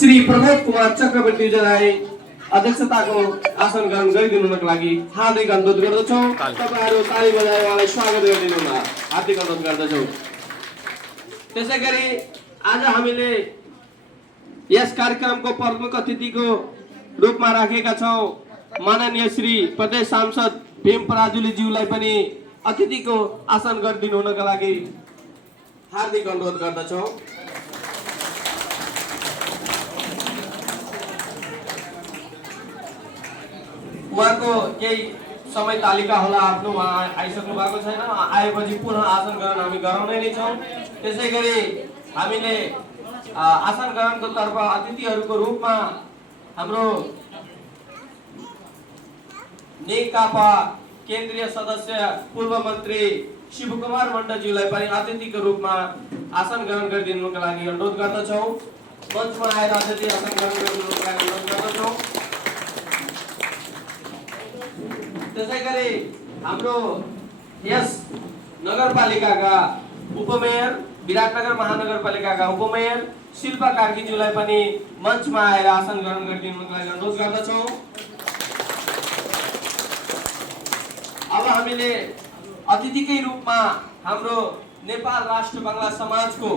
श्री प्रमोद कुमार चक्रवर्तीजीलाई अध्यक्षताको आसन ग्रहण गरिदिनुको लागि हार्दिक अनुरोध गर्दछौँ। तपाईहरु ताली बजाएर उहाँलाई स्वागत गरिदिनु होला, हार्दिक अनुरोध गर्दछौँ। त्यसैगरी आज हामीले यस कार्यक्रमको प्रमुख अतिथिको रूपमा राखेका छौँ माननीय श्री प्रदेश सांसद भीम पराजुली ज्यूलाई पनि अतिथिको आसन गरिदिनु हुनका लागि हार्दिक अनुरोध गर्दछौँ। उहाँको केही समय तालिका होला आफ्नो, उहाँ आइसक्नु भएको छैन, आएपछि पुनः आसन ग्रहण हामी गराउने नै छौँ। त्यसैगरी हामीले आसन ग्रहणको तर्फ अतिथिहरूको रूपमा हाम्रो नेकपा केन्द्रीय सदस्य पूर्व मन्त्री शिवकुमार मण्डलज्यूलाई पनि अतिथिको रूपमा आसन ग्रहण गरिदिनुको लागि अनुरोध गर्दछौँ। मञ्चमा आएर अतिथि आसन ग्रहण गरिदिनुको लागि अनुरोध गर्दछौँ। त्यसैगरी हाम्रो यस नगरपालिकाका उपमेयर, विराटनगर महानगरपालिकाका उपमेयर शिल्पा कार्कीज्यूलाई पनि मञ्चमा आएर आसन ग्रहण गरिदिनुको लागि अनुरोध गर्दछौँ। अब हामीले अतिथिकै रूपमा हाम्रो नेपाल राष्ट्र बंगला समाजको